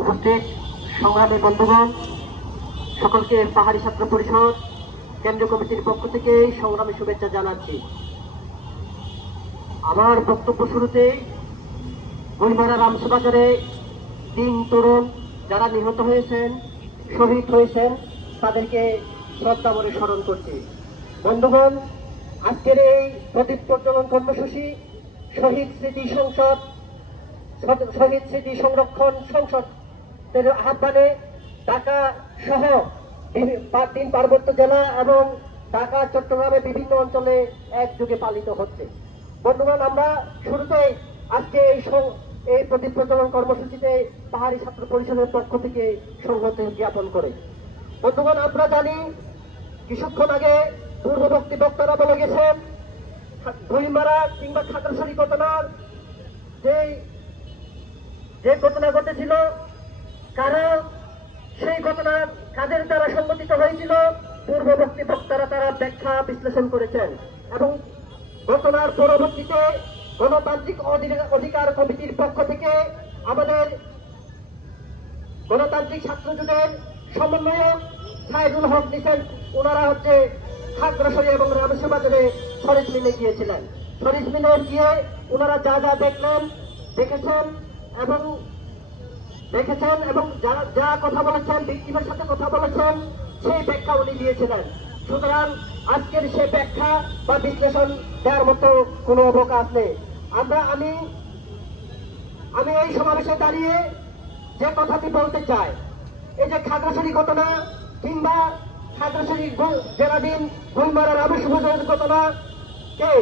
উপস্থিত সংগ্রামী বন্ধুগণ, সকলকে পাহাড়ি ছাত্র পরিষদ কেন্দ্রীয় কমিটির পক্ষ থেকে সংগ্রামী শুভেচ্ছা জানাচ্ছি। আমার বক্তব্য শুরুতে গুলমারা রামসবাজারে 3 তরুণ যারা নিহত হয়েছেন, শহীদ হয়েছেন, তাদেরকে শ্রদ্ধা করে স্মরণ করছি। বন্ধুগণ, আজকের এই প্রদীপ প্রজ্বলন কর্মসূচি শহীদ স্মৃতি সংসদ, শহীদ স্মৃতি সংরক্ষণ সংসদের আহ্বানে ঢাকা সহ 3 পার্বত্য জেলা এবং ঢাকা চট্টগ্রামে বিভিন্ন অঞ্চলে একযোগে পালিত হচ্ছে। বন্ধুগণ, আমরা শুরুতে আজকে এই প্রদীপ প্রজ্বলন কর্মসূচিতে পাহাড়ি ছাত্র পরিষদের পক্ষ থেকে সংহতি জ্ঞাপন করে। বন্ধুগণ, আমরা জানি কিছুক্ষণ আগে পূর্ববর্তী বক্তারা বলে গেছেন গুলিমারা কিংবা খাগড়াছড়ি ঘটনার যে ঘটনা ঘটেছিল, কারণ সেই ঘটনার কাদের দ্বারা সংগঠিত হয়েছিল, পূর্ববর্তী বক্তারা তারা ব্যাখ্যা বিশ্লেষণ করেছেন এবং ঘটনার পরবর্তীতে গণতান্ত্রিক অধিকার কমিটির পক্ষ থেকে আমাদের গণতান্ত্রিক ছাত্রজোটের সমন্বয়ক সাইদুল হক নিছেন। ওনারা হচ্ছে খাগড়াছড়ি এবং রামসবাজারে সরেজমিনে গিয়েছিলেন। সরেজমিনে গিয়ে ওনারা যা যা দেখেছেন এবং যা কথা বলেছেন, ভিক্টিমের সাথে কথা বলেছেন, সেই ব্যাখ্যা উনি দিয়েছিলেন। সুতরাং আজকের সে ব্যাখ্যা বা বিশ্লেষণ দেওয়ার মতো কোনো অবকাশ নেই। আমি এই সমাবেশে দাঁড়িয়ে যে কথাটি বলতে চাই, এই যে খাগড়াছড়ি ঘটনা কিংবা খাগড়াছড়ি জেলাধীন গুলমারা রামসবাজারের ঘটনা কে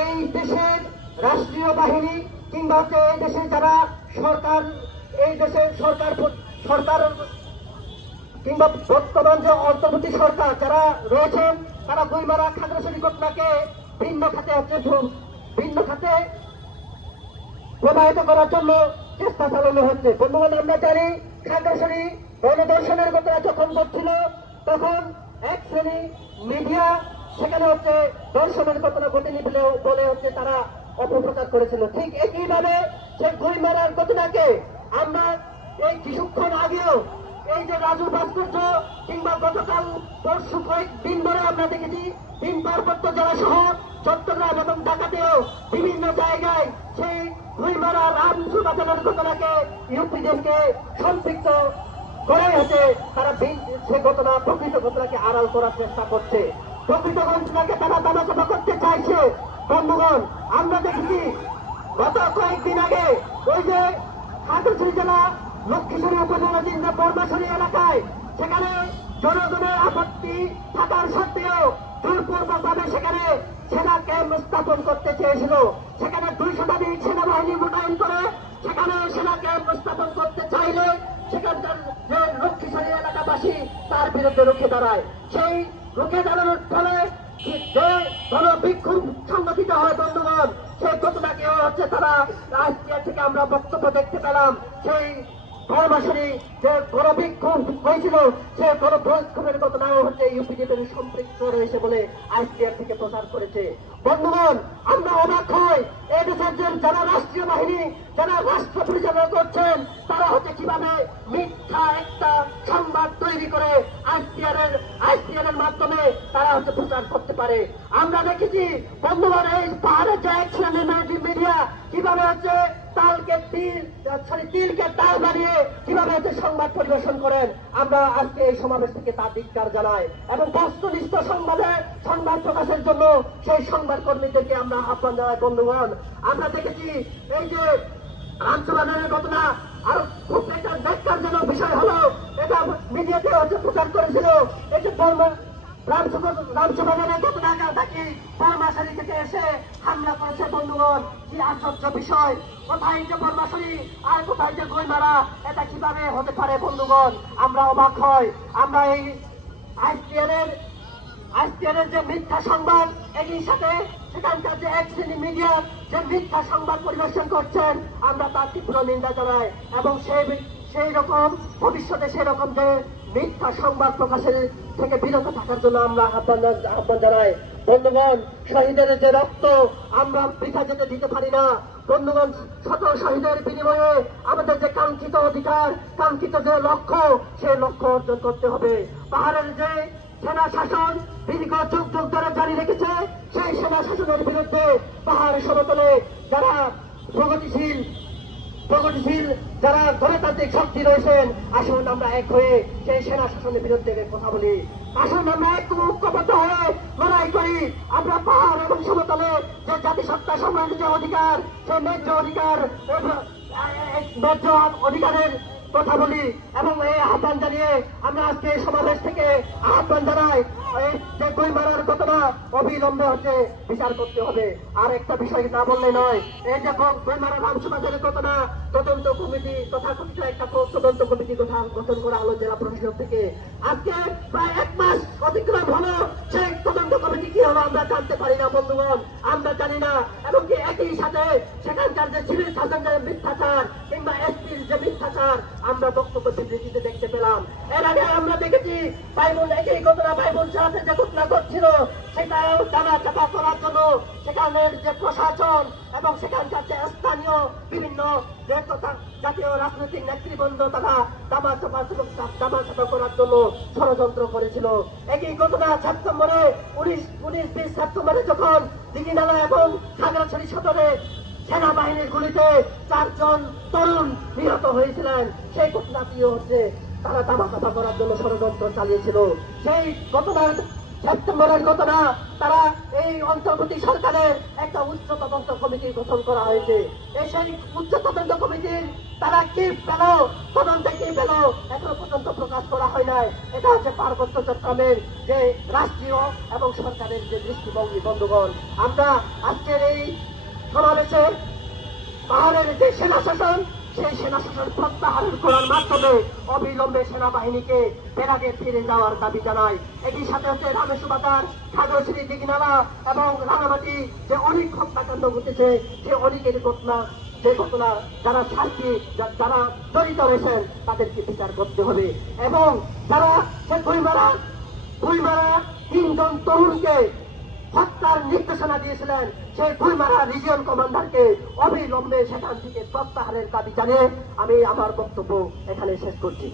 এই দেশের রাষ্ট্রীয় বাহিনী কিংবা হচ্ছে এই দেশে যারা সরকার, এই দেশের সরকার কিংবা বর্তমান যে অন্তর্বর্তী সরকার যারা রয়েছেন, তারা গুলমারা খাগড়াছড়ি ঘটনাকে ভিন্ন খাতে প্রবাহিত করার জন্য চেষ্টা চালানো হচ্ছে। বন্ধুগণ, আমরা জানি খাগড়াছড়ি গণধর্ষণের ঘটনা যখন ঘটছিল, তখন এক শ্রেণী মিডিয়া সেখানে হচ্ছে ধর্ষণের ঘটনা ঘটেনি বলে হচ্ছে তারা অপপ্রচার করেছিল। ঠিক একইভাবে সেই গুলমারার ঘটনাকে আমরা এই কিছুক্ষণ আগেও এই যে রাজু ভাস্কর্য কিংবা গতকাল পরশু কয়েকদিন ধরে আমরা দেখেছি 3 পার্বত্য জেলা সহ চট্টগ্রাম এবং ঢাকাতেও বিভিন্ন জায়গায় সেই গুলমারা রামসবাজারের ঘটনাকে ইউপিদেরকে সম্পৃক্ত করে হচ্ছে তারা সেই প্রকৃত ঘটনাকে আড়াল করার চেষ্টা করছে, প্রকৃত ঘটনাকে তারা দামাচাপা করতে চাইছে। বন্ধুগণ, আমরা দেখেছি গত কয়েকদিন আগে ওই যে খাগড়াছড়ি জেলা লক্ষ্মীছড়ি উপজেলাধীন বর্মাছড়ি এলাকায় সেখানে জনগণের আপত্তি থাকার সত্ত্বেও জোরপূর্বকভাবে সেখানে সেনা ক্যাম্প স্থাপন করতে চেয়েছিল। সেখানে 200 শতাধিক সেনাবাহিনী মোতায়েন করে সেখানে সেনা ক্যাম্প স্থাপন করতে চাইলে সেখানকার যে লক্ষ্মীছড়ি এলাকাবাসী তার বিরুদ্ধে রুখে দাঁড়ায়। সেই রুখে দাঁড়ানোর ফলে যে গণবিক্ষোভ সংগঠিত হয়, বন্ধুগণ, সেই ঘটনাকে হচ্ছে তারা রাজনীতি থেকে আমরা বক্তব্য দেখতে পেলাম। সেই গণমাসরি যে গণবিক্ষোভ হয়েছিল, সেই গণবিক্ষোভের ঘটনাও হচ্ছে ইউপিডিপির সম্পৃক্ত রয়েছে বলে আইসিআর থেকে প্রচার করেছে। বন্ধুগণ, আমরা অবাক হই এদেশের যারা রাষ্ট্রীয় বাহিনী, যারা রাষ্ট্র পরিচালনা করছেন, তারা হচ্ছে কিভাবে মিথ্যা একটা সংবাদ তৈরি করে আইসিআর এর মাধ্যমে তারা হচ্ছে প্রচার করতে পারে। আমরা দেখেছি বন্ধুগণ, এই পাহাড়ের যে এক শ্রেণীর মিডিয়া কিভাবে হচ্ছে তিলকে তাল বানিয়ে কিভাবে হচ্ছে সংবাদ পরিবেশন করেন। আমরা আজকে এই সমাবেশ থেকে তার ধিক্কার জানাই এবং বস্তুনিষ্ঠ সংবাদ প্রকাশের জন্য সেই সংবাদ কর্মীদেরকে আমরা আহ্বান জানাই। বন্ধুগণ, আমরা দেখেছি এই যে রামসবাজারের ঘটনা আর খুব একটা ধিক্কারজনক বিষয় হলো, এটা মিডিয়াতে হচ্ছে প্রচার করেছিল এই যে রামসবাজারের ঘটনা থাকি বর্মাছড়ি থেকে এসে হামলা করেছে। বন্ধুগণ, কি আশ্চর্য বিষয়! কোথায় যে বর্মাছড়ি আর কোথায় যে গুলমারা, এটা কিভাবে হতে পারে? বন্ধুগণ, আমরা অবাক হই। আমরা এই আইসিআর এর যে মিথ্যা সংবাদ, একই সাথে সেখানকার যে এক শ্রেণী মিডিয়া যে মিথ্যা সংবাদ পরিবেশন করছেন, আমরা তার তীব্র নিন্দা জানাই এবং সেই রকম ভবিষ্যতে সেরকম যে মিথ্যা সংবাদ প্রকাশের থেকে বিরত থাকার জন্য আমরা আহ্বান জানাই। বন্ধুগণ, শহীদের যে রক্ত আমরা বৃথা যেতে দিতে পারি না। বন্ধুগণ, শত শহীদের বিনিময়ে আমাদের যে কাঙ্ক্ষিত অধিকার, কাঙ্ক্ষিত যে লক্ষ্য, সেই লক্ষ্য অর্জন করতে হবে। পাহাড়ের যে সেনা শাসন দীর্ঘ যুগ যুগ ধরে জারি রেখেছে, সেই সেনা শাসনের বিরুদ্ধে পাহাড় সমতলে যারা প্রগতিশীল যারা গণতান্ত্রিক শক্তি রয়েছেন, আসুন আমরা এক হয়ে সেই সেনা শাসনের বিরুদ্ধে কথা বলি। আসুন আমরা একটু ঐক্যবদ্ধ হয়ে লড়াই করি। আমরা পাহাড় এবং সমতলে যে জাতিসত্তা সম্মানিত যে অধিকার, সেই ন্যায্য অধিকারের কথা বলি এবং এই আহ্বান জানিয়ে আমরা আজকে সমাবেশ থেকে আহ্বান জানাই, এই যে গুইমারার ঘটনা অবিলম্বে বিচার করতে হবে। আর একটা বিষয় না বললে নয়, এই যে গুইমারা রাম সমাজের ঘটনা তদন্ত কমিটি তথাকথিত একটা তদন্ত কমিটি গঠন করা হলো জেলা প্রশাসক থেকে। আজকে প্রায় 1 মাস অতিক্রম হলো, সেই তদন্ত কমিটি কি হলো আমরা জানতে পারি না বন্ধুগণ, আমরা জানি না। এবং কি একই সাথে সেখানকার যে সিভিল শাসনের মিথ্যাচার কিংবা এসপির যে মিথ্যাচার আমরা বক্তব্য বিবৃতিতে দেখতে পেলাম। এর আগে আমরা দেখেছি বাইবুল একই ঘটনা, বাইবুল সাথে যে ঘটনা ঘটছিল সেটাও টানা চাপা করার জন্য সেখানের যে প্রশাসন এবং সেখানকার যে স্থানীয় বিভিন্ন যে জাতীয় রাজনৈতিক নেতৃবৃন্দ তারা দামা চাপা করার জন্য ষড়যন্ত্র করেছিল। একই ঘটনা সেপ্টেম্বরে 19-20 সেপ্টেম্বরে যখন দিঘিনালা এবং খাগড়াছড়ি সদরে সেনাবাহিনীর গুলিতে 4 জন তরুণ নিহত হয়েছিলেন, সেই ঘটনাটিও হচ্ছে তারা দামাচাপা করার জন্য ষড়যন্ত্র চালিয়েছিল। সেই ঘটনা সেপ্টেম্বরের ঘটনা, তারা এই অন্তর্বর্তী সরকারের একটা উচ্চ তদন্ত কমিটি গঠন করা হয়েছে। সেই উচ্চ তদন্ত কমিটির তারা কি পেল, তদন্তে কি পেল এখনো পর্যন্ত প্রকাশ করা হয় নাই। এটা হচ্ছে পার্বত্য চট্টগ্রামের যে রাষ্ট্রীয় এবং সরকারের যে দৃষ্টিভঙ্গি। বন্ধুগণ, আমরা আজকের এই সমাবেশে পাহাড়ের যে সেনা শাসন, সেই সেনা শাসন প্রত্যাহার করার মাধ্যমে অবিলম্বে সেনাবাহিনীকে বেরাগে ফিরে যাওয়ার দাবি জানাই। একই সাথে হচ্ছে রামেশ্বর, খাগড়াছড়ি, দিঘিনালা এবং রাঙামাটি যে অনেক হত্যাকাণ্ড ঘটেছে, সে অনেকের ঘটনা যারা সাক্ষী, যারা জড়িত রয়েছেন তাদেরকে বিচার করতে হবে। এবং যারা সে গুইমারা 3 জন তরুণকে হত্যার নির্দেশনা দিয়েছিলেন, সেই গুইমারা রিজিয়ন কমান্ডারকে অবিলম্বে সেখান থেকে প্রত্যাহারের দাবি জানিয়ে আমি আমার বক্তব্য এখানে শেষ করছি।